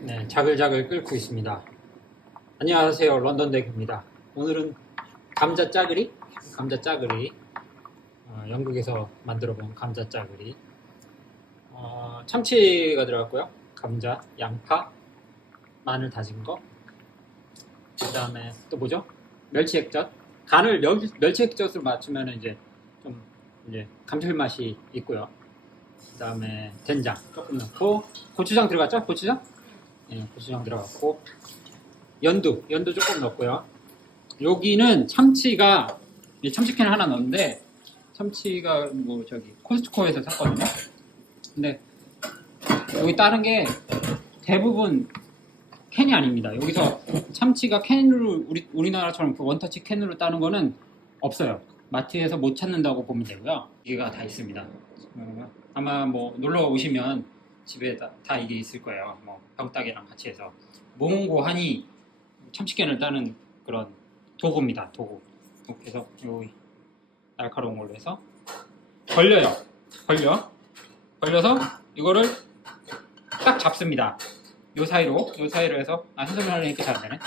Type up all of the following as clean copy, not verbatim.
네, 자글자글 끓고 있습니다. 안녕하세요, 런던댁입니다. 오늘은 감자 짜글이 영국에서 만들어본 감자 짜글이 참치가 들어갔고요. 감자, 양파, 마늘 다진 거, 그 다음에 또 뭐죠? 멸치 액젓. 간을 멸치 액젓으로 맞추면 이제 좀 감칠맛이 있고요. 그 다음에 된장 조금 넣고, 고추장 들어갔죠? 고추장? 네, 고추장 들어갔고, 연두 조금 넣고요. 여기는 참치캔을 하나 넣었는데, 참치가 뭐 저기 코스트코에서 샀거든요. 근데 여기 다른 게 대부분 캔이 아닙니다. 여기서 참치가 캔으로 우리나라처럼 그 원터치 캔으로 따는 거는 없어요. 마트에서 못 찾는다고 보면 되고요. 이게가 다 있습니다. 아마 뭐 놀러 오시면 집에 다 이게 있을 거예요. 뭐 병따개랑 같이 해서 몽고 하니 참치캔을 따는 그런 도구입니다. 도구. 이렇게 해서 여기 날카로운 걸로 해서 걸려서 이거를 딱 잡습니다. 요 사이로 해서 해석을 하려니까 잘 안되네.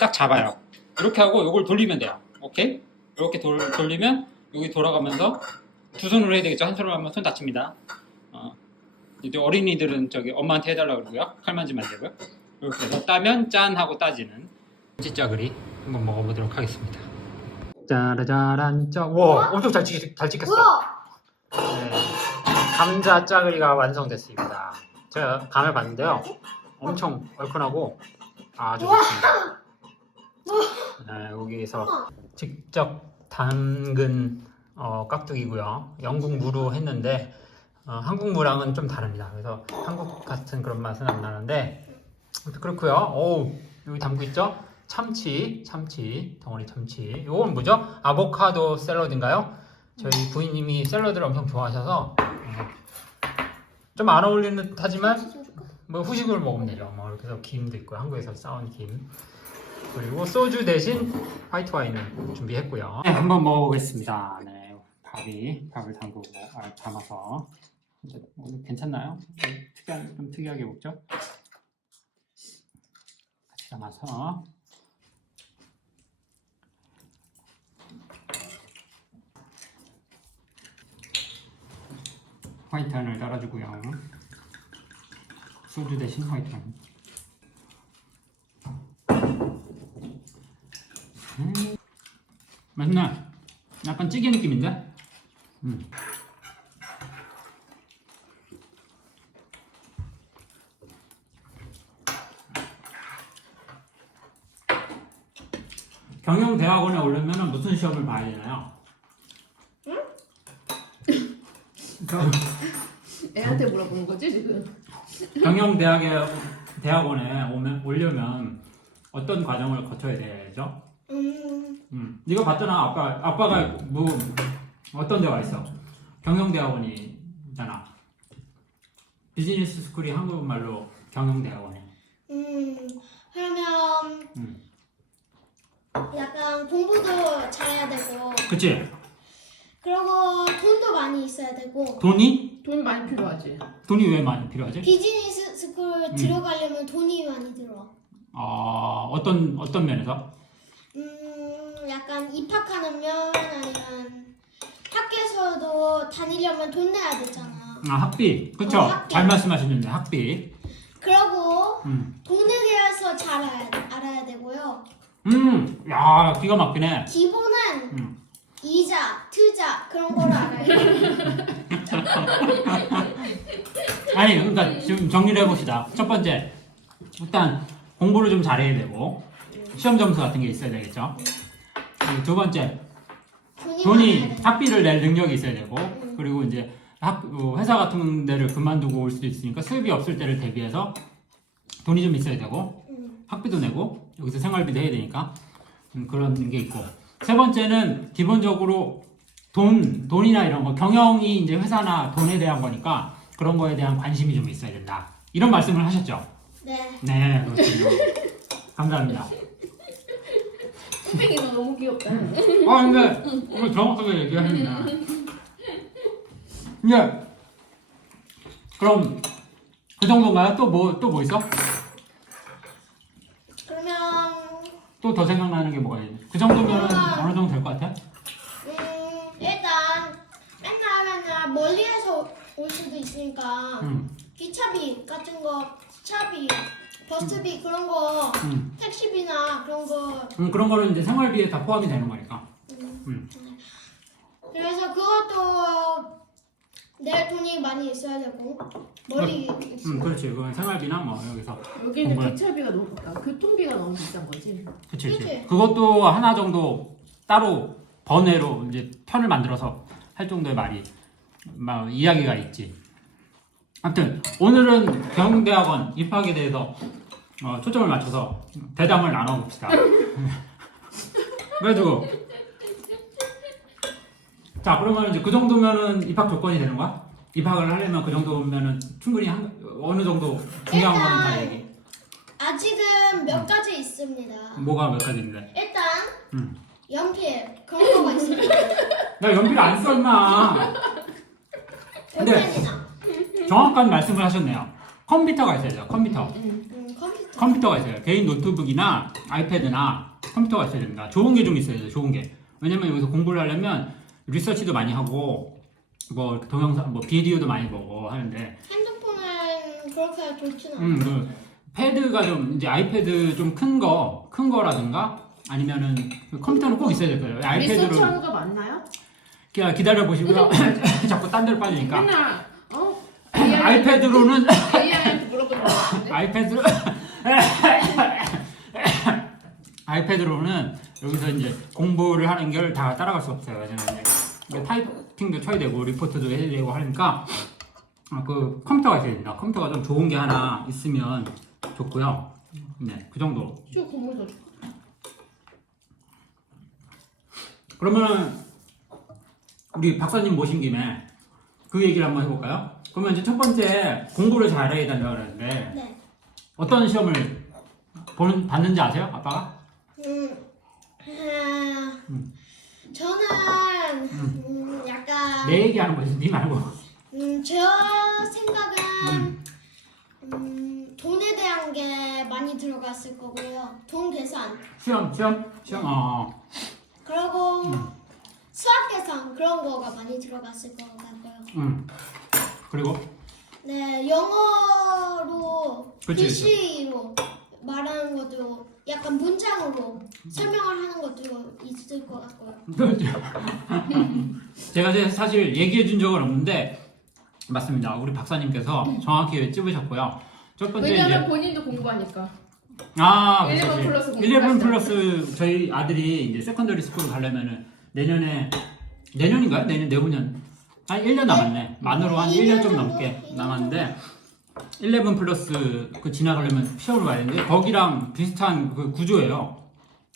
딱 잡아요. 이렇게 하고 이걸 돌리면 돼요. 오케이? 이렇게 돌리면 여기 돌아가면서 두 손으로 해야 되겠죠. 한 손으로 하면 손 다칩니다. 이제 어린이들은 저기 엄마한테 해달라고 그러고요. 칼 만지면 안 되고요. 이렇게 해서 따면 짠 하고 따지는 찌짜그리 한번 먹어보도록 하겠습니다. 짜라짜란 짜. 와, 엄청 잘 찍혔어. 네, 감자 짜그리가 완성됐습니다. 제가 간을 봤는데요. 엄청 얼큰하고 아주 좋습니다. 네, 여기에서 직접 담근 깍두기고요. 영국 무로 했는데 한국 무랑은 좀 다릅니다. 그래서 한국 같은 그런 맛은 안 나는데 그렇고요. 오, 여기 담고 있죠? 참치, 덩어리 참치. 이건 뭐죠? 아보카도 샐러드인가요? 저희 부인님이 샐러드를 엄청 좋아하셔서 좀 안 어울리는 듯 하지만 뭐 후식으로 먹으면 되죠. 뭐 이렇게 해서 김도 있고 한국에서 싸온 김, 그리고 소주 대신 화이트 와인을 준비했고요. 네, 한번 먹어보겠습니다. 네, 밥을 담그고 담아서 오늘 괜찮나요? 좀 특이하게 먹죠? 같이 담아서 화이트 와인을 따라주고요. 소주 대신 화이트 와인. 맛있네. 약간 찌개 느낌인데? 경영대학원에 오려면 무슨 시험을 봐야 되나요? 응? 애한테 물어보는 거지 지금? 경영대학원에 오려면 어떤 과정을 거쳐야 되죠? 이거 봤잖아. 아빠가 뭐 어떤 데가 있어? 경영대학원이잖아. 비즈니스 스쿨이 한국말로 경영대학원에. 그러면 약간 공부도 잘해야 되고, 그치? 그리고 돈도 많이 있어야 되고. 돈이? 돈 많이 필요하지. 돈이 왜 많이 필요하지? 비즈니스 스쿨 들어가려면 돈이 많이 들어. 어떤 면에서? 약간 입학하는 면 아니면 학교에서도 다니려면 돈 내야 되잖아. 학비. 그쵸? 학비. 잘 말씀하셨는데 학비. 그리고 돈에 대해서 잘 알아야 되고요. 야, 기가 막히네. 기본은 이자, 투자 그런 걸 알아야 돼. 아니, 그러니까 지금 정리를 해봅시다. 첫 번째, 일단 공부를 좀 잘해야 되고 시험 점수 같은 게 있어야 되겠죠. 그리고 두 번째, 돈이 학비를 낼 능력이 있어야 되고, 그리고 이제 회사 같은 데를 그만두고 올 수도 있으니까 수입이 없을 때를 대비해서 돈이 좀 있어야 되고, 학비도 내고 여기서 생활비도 해야 되니까 그런 게 있고, 세 번째는 기본적으로 돈이나 이런 거, 경영이 이제 회사나 돈에 대한 거니까 그런 거에 대한 관심이 좀 있어야 된다. 이런 말씀을 하셨죠? 네. 네, 그렇군요. 감사합니다. 흑백이 너 너무 귀엽다. 근데 오늘 정확하게 얘기하셨네. 이제 그럼 그 정도인가요? 또 뭐 있어? 또 더 생각나는 게 뭐가 있지? 그 정도면 어느 정도 될 것 같아? 일단 맨날 멀리에서 올 수도 있으니까 기차비 같은 거, 기차비, 버스비 그런 거, 택시비나 그런 거. 그런 거는 이제 생활비에 다 포함이 되는 거니까. 그래서 그것도 낼 돈이 많이 있어야 되고 멀리 있으면. 그렇지. 그건 생활비나 뭐 여기서. 여기는 정말. 기차비가 너무 교통비가 너무 비싼 거지. 그치. 그치. 그것도 하나 정도 따로 번외로 이제 편을 만들어서 할 정도의 말이 막 이야기가 있지. 아무튼 오늘은 경대학원 입학에 대해서 초점을 맞춰서 대담을 나눠봅시다. 그래가지고 자 그러면 이제 그 정도면은 입학 조건이 되는 거야? 입학을 하려면 그 정도면은 충분히 어느 정도 중요한 거는 다 얘기. 아직은 몇 가지 있습니다. 뭐가 몇 가지인데? 일단 음. 연필 그런 거가 있습니다. 나 연필 안 써 임마. 근데 볼펜이나 정확한 말씀을 하셨네요. 컴퓨터가 있어야죠. 컴퓨터. 컴퓨터. 컴퓨터가 있어요. 개인 노트북이나 아이패드나 컴퓨터가 있어야 됩니다. 좋은 게 좀 있어야 돼요. 좋은 게. 왜냐면 여기서 공부를 하려면 리서치도 많이 하고 뭐 동영상, 뭐 비디오도 많이 보고 하는데 핸드폰은 그렇게 좋지는 않아. 그 패드가 좀 이제 아이패드 좀 큰 거라든가 아니면은 그 컴퓨터는 꼭 있어야 될 거예요. 아이패드로 리서치하는 거 맞나요? 기다려 보시고요. 자꾸 딴 데로 빠지니까. 맨날 아이패드로는 AI한테 물어보는 거 같은데. 아이패드로는 여기서 이제 공부를 하는 걸 다 따라갈 수 없어요. 왜냐면 이제 타이핑도 쳐야 되고 리포트도 해야 되고 하니까 그 컴퓨터가 있어야 된다. 컴퓨터가 좀 좋은 게 하나 있으면 좋고요. 네, 그 정도. 저 공부 더 줘. 그러면 우리 박사님 모신 김에 그 얘기를 한번 해볼까요? 그러면 이제 첫 번째 공부를 잘해야 된다고 그러는데 네. 어떤 시험을 받는지 아세요? 아빠가? 저는 약간 내 얘기하는 거지, 네 말고. 제 생각은 돈에 대한 게 많이 들어갔을 거고요. 돈 계산 시험. 그리고 수학 계산 그런 거가 많이 들어갔을 것 같고요. 그리고 네, 영어로 그치. 글씨로 말하는 것도 약간 문장으로 설명을 하는 것도 있을 것 같고요. 제가 사실 얘기해 준 적은 없는데 맞습니다. 우리 박사님께서 정확히 찝으셨고요. 첫 번째 왜냐면 이제 본인도 공부하니까. 11 그렇지. 플러스 공부 11 했어요. 플러스 저희 아들이 이제 세컨더리 스쿨 가려면은 내년인가요? 내후년 한 1년 남았네. 만으로 한 1년 좀 넘게 남았는데 11 플러스 그 지나가려면 시험을 봐야 되는데 거기랑 비슷한 그 구조예요.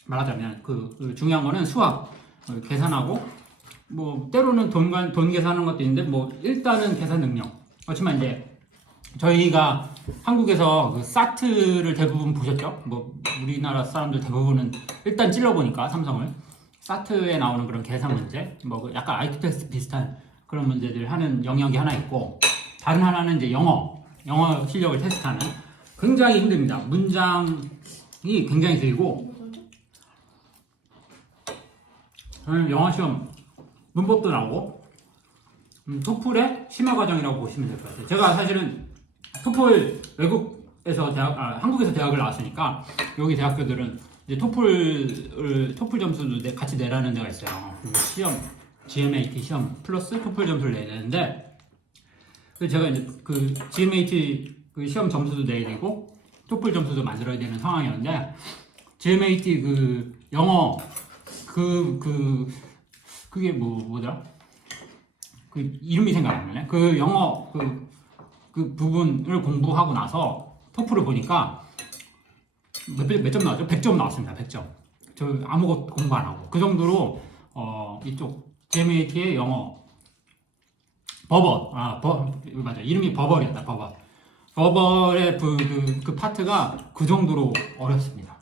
말하자면 그 중요한 거는 수학 계산하고 뭐 때로는 돈 계산하는 것도 있는데 뭐 일단은 계산 능력. 그렇지만 이제 저희가 한국에서 그 사트를 대부분 보셨죠? 뭐 우리나라 사람들 대부분은 일단 찔러보니까 삼성을 사트에 나오는 그런 계산 문제, 뭐 약간 IQ 테스트 비슷한 그런 문제들 하는 영역이 하나 있고 다른 하나는 이제 영어 실력을 테스트하는 굉장히 힘듭니다. 문장이 굉장히 길고 저는 영어 시험 문법도 나오고 토플의 심화 과정이라고 보시면 될 것 같아요. 제가 사실은 토플 외국에서 한국에서 대학을 나왔으니까 여기 대학교들은 이제 토플 점수도 같이 내라는 데가 있어요. 시험 GMAT 시험 플러스 토플 점수를 내야 되는데 제가 이제 그 GMAT 그 시험 점수도 내야 되고 토플 점수도 만들어야 되는 상황이었는데 GMAT 그 영어 그게 뭐더라? 그 이름이 생각 안 나네. 그 영어 그 부분을 공부하고 나서 토플을 보니까 몇 점 나왔죠? 100점 나왔습니다. 100점. 저 아무것도 공부 안 하고 그 정도로 이쪽 GMAT의 영어 맞아. 이름이 버벌이었다. 버벌의 그 파트가 그 정도로 어렵습니다.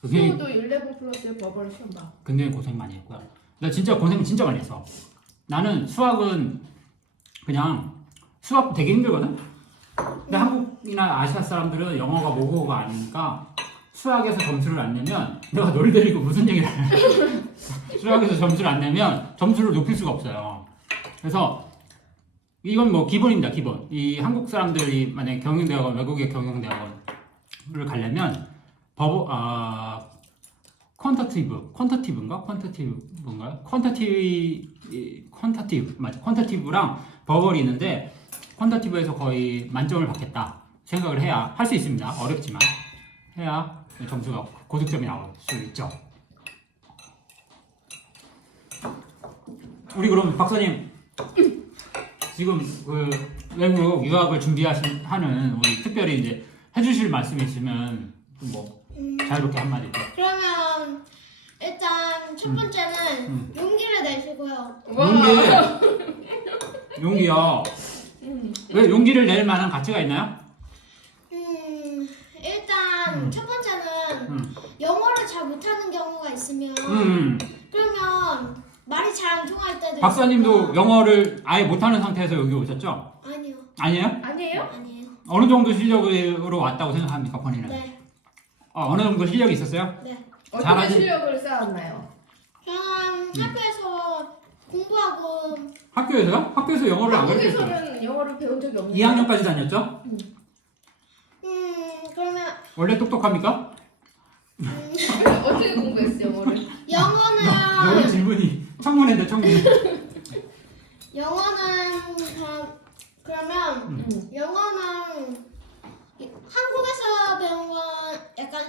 그게 수호도 11 플러스의 버벌 시험 봐. 굉장히 고생 많이 했고요. 나 진짜 고생 진짜 많이 했어. 나는 수학은 그냥 수학 되게 힘들거든. 근데 한국이나 아시아 사람들은 영어가 모국어가 아니니까 수학에서 점수를 안 내면 내가 널 데리고 무슨 얘기를 해. 수학에서 점수를 안 내면 점수를 높일 수가 없어요. 그래서 이건 뭐 기본입니다. 기본. 이 한국 사람들이 만약에 경영대학원, 외국의 경영대학원을 가려면 퀀터티브랑 버벌이 있는데 퀀터티브에서 거의 만점을 받겠다 생각을 해야 할 수 있습니다. 어렵지만 해야 점수가 고득점이 나올 수 있죠. 우리 그럼 박사님 지금 그 외국 유학을 준비하는 우리 특별히 이제 해주실 말씀이 있으면 뭐 자유롭게 한마디. 그러면 일단 첫 번째는 용기를 내시고요. 용기요. 왜 용기를 낼 만한 가치가 있나요? 일단 첫 번째는 영어를 잘 못하는 경우가 있으면 그러면 말이 잘 안 통할 때도 박사님도 있으니까. 영어를 아예 못하는 상태에서 여기 오셨죠? 아니요. 아니에요? 아니에요? 아니에요. 어느 정도 실력으로 왔다고 생각합니까, 본인은? 네. 어느 정도 실력이 있었어요? 네. 어떻게 잘하지? 실력을 쌓았나요? 저는 학교에서 공부하고 학교에서요? 학교에서 영어를 안 가르쳤어요. 한국에서는 영어를 배운 적이 없는데 2학년까지 다녔죠? 그러면 원래 똑똑합니까? 어떻게 공부했어요 영어를? 영어는 질문이 청문회인데 청문회. 그러면 영어는 한국에서 배운 건 약간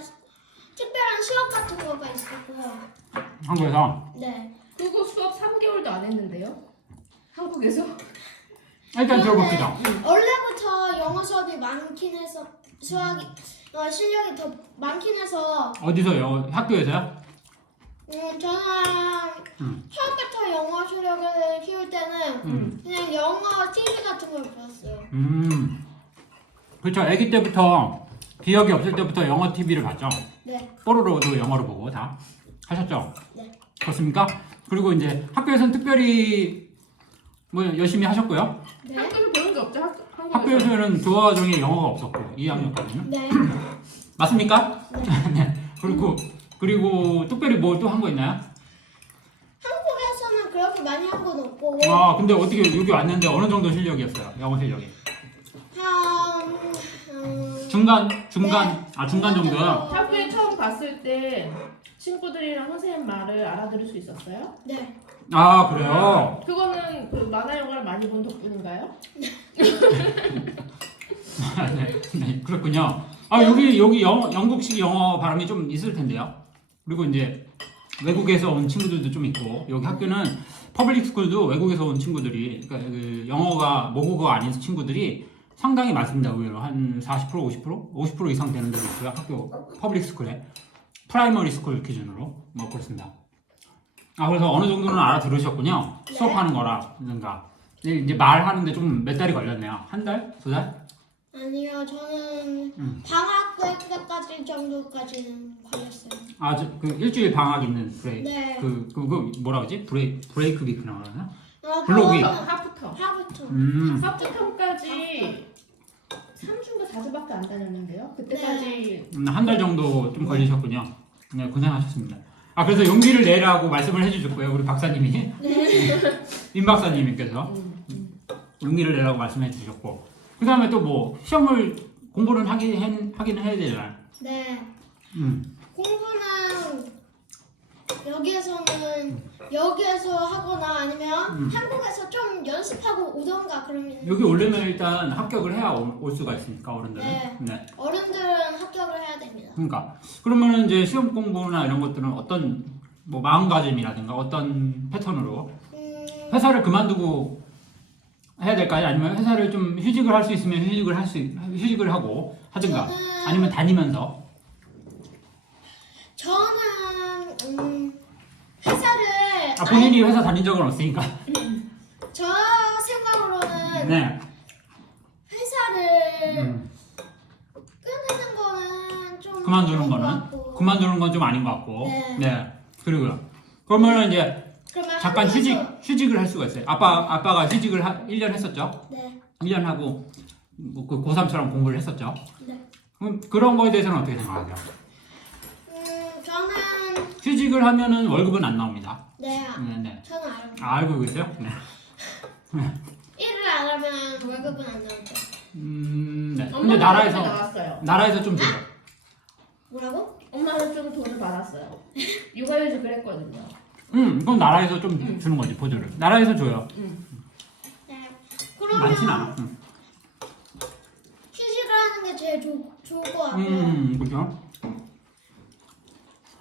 특별한 수업 같은 거가 있었고요. 한국에서 네. 그거 수업 3개월도 안 했는데요? 한국에서? 일단 들어봅시다. 원래부터 영어 수업이 많긴 해서 실력이 더 많긴 해서 어디서요? 학교에서요? 저는 처음부터 영어 실력을 키울 때는 그냥 영어 TV 같은 걸 봤어요. 그렇죠. 아기 때부터 기억이 없을 때부터 영어 TV를 봤죠. 네. 뽀로로도 영어로 보고 다 하셨죠. 네. 그렇습니까? 그리고 이제 학교에서는 특별히 뭐 열심히 하셨고요. 네. 학교에서 배운 게 없죠? 한국에서? 학교에서는 교과 과정에 영어가 없었고 2학년까지는 네. 맞습니까? 네. 그리고 특별히 뭐 또 한 거 있나요? 한국에서는 그렇게 많이 한 건 없고 아 근데 어떻게 여기 왔는데 어느 정도 실력이었어요? 영어 실력이 중간 정도요. 학교에 처음 갔을 때 친구들이랑 선생님 말을 알아들을 수 있었어요? 네. 아 그래요? 그거는 그 만화 영화를 많이 본 덕분인가요? 네, 그렇군요. 아 여기 영국식 영어 발음이 좀 있을 텐데요. 그리고 이제 외국에서 온 친구들도 좀 있고 여기 학교는 퍼블릭 스쿨도 외국에서 온 친구들이 그러니까 그 영어가 모국어가 아닌 친구들이 상당히 많습니다. 의외로 한 40% 50% 이상 되는 데도 있고요. 학교 퍼블릭 스쿨에 프라이머리 스쿨 기준으로 뭐 그렇습니다. 아 그래서 어느 정도는 알아들으셨군요. 네. 수업하는 거라든가 이제 말하는데 좀 몇 달이 걸렸네요. 한 달? 두 달? 아니요, 저는 방학 때까지 정도까지는 걸렸어요. 그 일주일 방학 있는 브레이크. 네. 그 뭐라 그러지? 브레이크 위크라고 그러나? 블록이 하프터. 하부터. 하프터까지 3주인가 4주밖에 안 다녔는데요? 그때까지 한 달 정도 좀 걸리셨군요. 네, 고생하셨습니다. 아 그래서 용기를 내라고 말씀을 해주셨고요. 우리 박사님이 네. 임 박사님께서 용기를 내라고 말씀해 주셨고 그 다음에 또 뭐 시험을 공부는 하긴 해야 되잖아요. 네. 음. 공부는 여기에서 하거나 아니면 한국에서 좀 연습하고 오던가 그러면 여기 오려면 일단 합격을 해야 올 수가 있으니까 어른들은. 네. 어른들은 합격을 해야 됩니다. 그러니까 그러면 이제 시험 공부나 이런 것들은 어떤 뭐 마음가짐이라든가 어떤 패턴으로 회사를 그만두고 해야 될까요? 아니면 회사를 좀 휴직을 할 수 있으면 휴직을 하고 하든가 아니면 다니면서 저는 회사를 본인이 회사 다닌 적은 없으니까 저 생각으로는 네. 회사를 끊는 거는 좀 그만두는 아닌 것 거는 같고. 그만두는 건 좀 아닌 것 같고 네. 그리고요 그러면 이제 그러면 잠깐 한국에서- 휴직을 할 수가 있어요. 아빠가 휴직을 1년 했었죠. 네. 1년 하고 뭐 그 고3처럼 공부를 했었죠. 네. 그럼 그런 거에 대해서는 어떻게 생각하세요? 휴직을 하면은 월급은 안 나옵니다. 네, 네. 저는 알아요. 알고 계세요? 네. 일을 안 하면 월급은 안 나오죠. 네. 엄마가 근데 나라에서 나왔어요. 좀 줘요. 뭐라고? 엄마는 좀 돈을 받았어요. 육아휴직 그랬거든요. 그건 나라에서 좀 주는 거지 보조를. 나라에서 줘요. 네. 많진 그러면 않아. 휴직을 하는 게 제일 좋을 것 같고요. 그렇죠.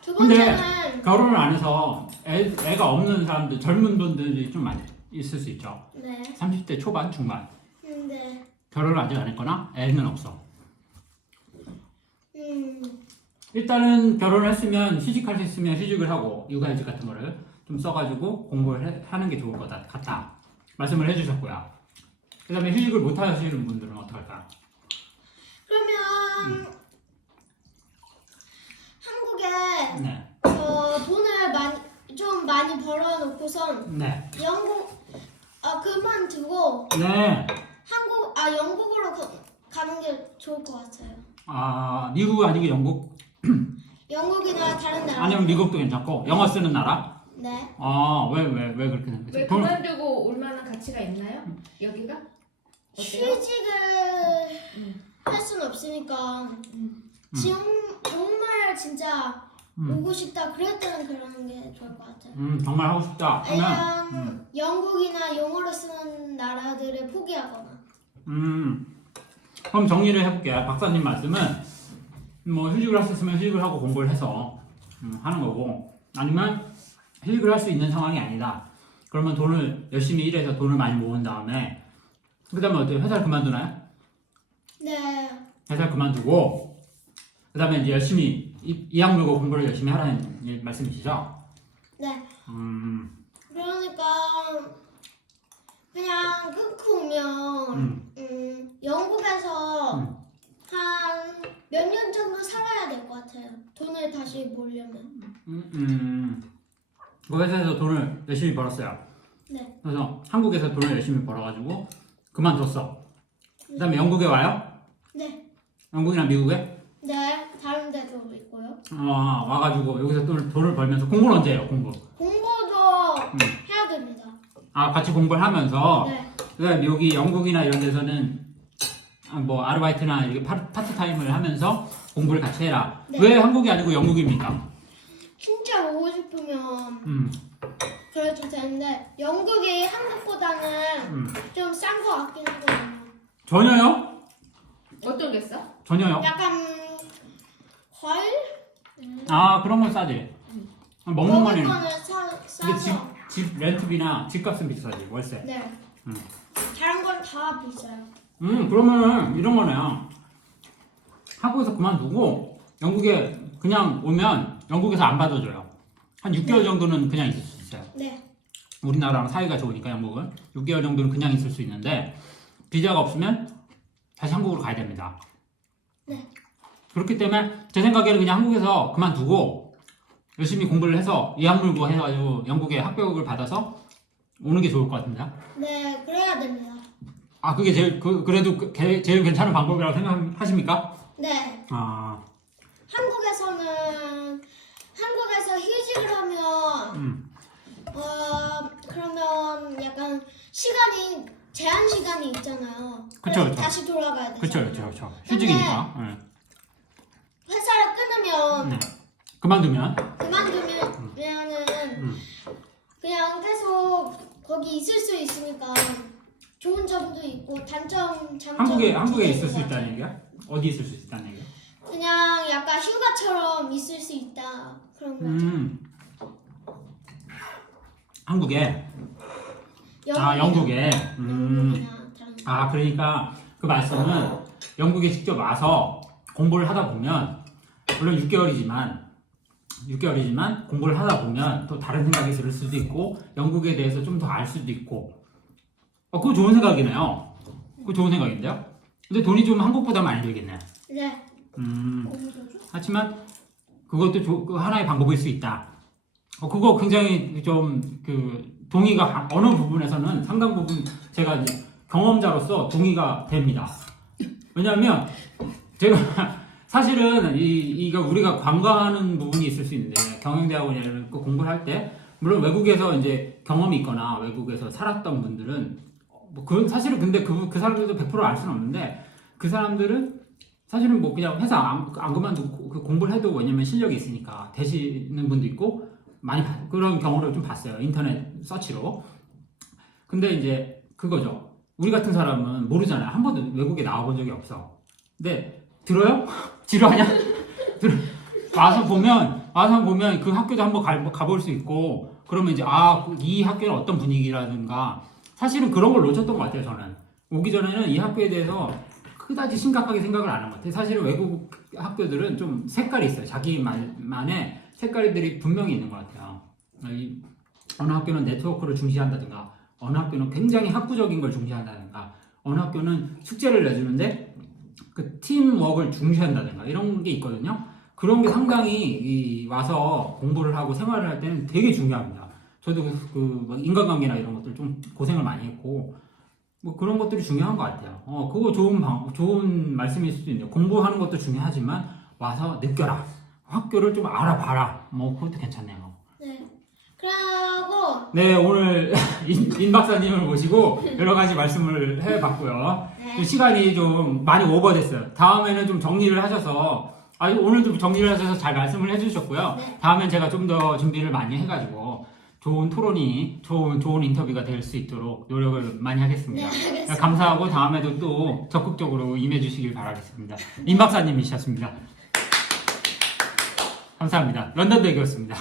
두 근데 번째는 결혼을 안 해서 애가 없는 사람들, 젊은 분들이 좀 많이 있을 수 있죠. 네. 30대 초반, 중반. 근데 결혼을 아직 안 했거나 애는 없어. 음, 일단은 결혼을 했으면 휴직할 수 있으면 휴직을 하고 육아휴직 같은 거를 좀 써가지고 공부를 하는 게 좋을 것 같다 말씀을 해주셨고요. 그 다음에 휴직을 못 하시는 분들은 어떡할까요? 그러면 한국에 네. 돈을 좀 많이 벌어놓고선 네. 그만두고 네. 영국으로 가는 게 좋을 것 같아요. 아, 미국 아니고 영국? 영국이나 다른 나라. 아니면 미국도 괜찮고 영어 쓰는 나라? 네. 아, 왜 그렇게 생각했어요? 왜 그만두고 올 만한 가치가 있나요? 여기가? 어때요? 휴직을 할 수는 없으니까 정말 진짜 오고 싶다 그럴 때는 그러는 게 좋을 것 같아요. 정말 하고 싶다 하면 아니면 영국이나 영어를 쓰는 나라들을 포기하거나. 그럼 정리를 해볼게요. 박사님 말씀은 뭐 휴직을 할 수 있으면 휴직을 하고 공부를 해서 하는 거고, 아니면 휴직을 할 수 있는 상황이 아니다. 그러면 돈을 열심히 일해서 돈을 많이 모은 다음에 그 다음에 어때요? 회사를 그만두나요? 네. 회사를 그만두고 그 다음에 이제 열심히 이악 물고 공부를 열심히 하라는 말씀이시죠? 네. 그러니까 그냥 끊고 오면 영국에서 한 몇 년 정도 살아야 될 것 같아요. 돈을 다시 모으려면. 그 회사에서 돈을 열심히 벌었어요. 네. 그래서 한국에서 돈을 열심히 벌어가지고 그만뒀어. 그 다음에 영국에 와요? 네. 영국이나 미국에? 네. 다른 데도 있고요. 와가지고 여기서 돈을 벌면서 공부는 언제 해요? 공부도 해야 됩니다. 같이 공부를 하면서 네. 그다음에 여기 영국이나 이런 데서는 뭐 아르바이트나 이렇게 파트타임을 하면서 공부를 같이 해라. 네. 왜 한국이 아니고 영국입니까? 진짜 오고 싶으면 그래도 되는데 영국이 한국보다는 좀 싼 것 같긴 하거든요. 전혀요? 어떤 게 있어? 전혀요? 약간 과일? 그런 건 싸지. 먹는 먹을 거는 거는 근데 싸서. 집 렌트비나 집값은 비싸지, 월세. 네. 음. 다른 건 다 비싸요. 그러면 이런 거네요. 한국에서 그만두고 영국에 그냥 오면 영국에서 안 받아줘요. 한 6개월 정도는 그냥 있을 수 있어요. 네. 우리나라랑 사이가 좋으니까 영국은 6개월 정도는 그냥 있을 수 있는데 비자가 없으면 다시 한국으로 가야 됩니다. 네. 그렇기 때문에 제 생각에는 그냥 한국에서 그만두고 열심히 공부를 해서 이악 물고 해가지고 영국에 학교를 받아서 오는 게 좋을 것 같습니다. 네, 그래야 됩니다. 그게 그래도 제일 괜찮은 방법이라고 생각하십니까? 네. 한국에서 휴직을 하면 그러면 약간 제한 시간이 있잖아요. 그쵸, 그래서 그쵸. 다시 돌아가야 돼요. 그렇죠. 휴직이니까. 네. 회사를 끊으면 그만두면 그냥 계속 거기 있을 수 있으니까 좋은 점도 있고 장점도 한국에 있을 수 있고 있다는 얘기야? 어디 있을 수 있다는 얘기야? 그냥 약간 휴가처럼 있을 수 있다 그런 거죠. 한국에 영국에 그러니까 그 말씀은 영국에 직접 와서 공부를 하다 보면 물론 6개월이지만 공부를 하다 보면 또 다른 생각이 들 수도 있고 영국에 대해서 좀 더 알 수도 있고 그거 좋은 생각이네요. 그거 좋은 생각인데요? 근데 돈이 좀 한국보다 많이 들겠네요. 네. 하지만 그것도 그 하나의 방법일 수 있다. 그거 굉장히 좀 동의가 어느 부분에서는 상당 부분 제가 이제 경험자로서 동의가 됩니다. 왜냐하면 제가 사실은 이거 우리가 관과하는 부분이 있을 수 있는데 경영대학원이라는 거 공부를 할 때 물론 외국에서 이제 경험이 있거나 외국에서 살았던 분들은 뭐 그건 사실은 근데 그 사람들도 100% 알 수는 없는데 그 사람들은 사실은 뭐 그냥 회사 안 그만두고 그 공부를 해도 왜냐면 실력이 있으니까 되시는 분도 있고 많이 그런 경우를 좀 봤어요. 인터넷 서치로. 근데 이제 그거죠. 우리 같은 사람은 모르잖아요. 한 번도 외국에 나와본 적이 없어. 근데 들어요? 지루하냐? 와서 보면 그 학교도 한번 가볼 수 있고 그러면 이제 이 학교는 어떤 분위기라든가 사실은 그런 걸 놓쳤던 것 같아요. 저는 오기 전에는 이 학교에 대해서 그다지 심각하게 생각을 안 한 것 같아요. 사실은 외국 학교들은 좀 색깔이 있어요. 자기만의 색깔들이 분명히 있는 것 같아요. 어느 학교는 네트워크를 중시한다든가 어느 학교는 굉장히 학구적인 걸 중시한다든가 어느 학교는 숙제를 내주는데 그 팀워크를 중시한다든가 이런 게 있거든요. 그런 게 상당히 와서 공부를 하고 생활을 할 때는 되게 중요합니다. 저도 뭐 인간관계나 이런 것들 좀 고생을 많이 했고 뭐 그런 것들이 중요한 것 같아요. 그거 좋은 말씀일 수도 있네요. 공부하는 것도 중요하지만 와서 느껴라. 학교를 좀 알아봐라. 뭐 그것도 괜찮네요. 네. 그리고 네, 오늘 인 박사님을 모시고 여러 가지 말씀을 해봤고요. 네. 시간이 좀 많이 오버됐어요. 다음에는 좀 정리를 하셔서 오늘도 정리를 하셔서 잘 말씀을 해주셨고요. 네. 다음엔 제가 좀 더 준비를 많이 해가지고 좋은 토론이 좋은 인터뷰가 될 수 있도록 노력을 많이 하겠습니다. 네, 알겠습니다. 감사하고 다음에도 또 적극적으로 임해주시길 바라겠습니다. 임 박사님이셨습니다. 감사합니다. 런던 대교였습니다.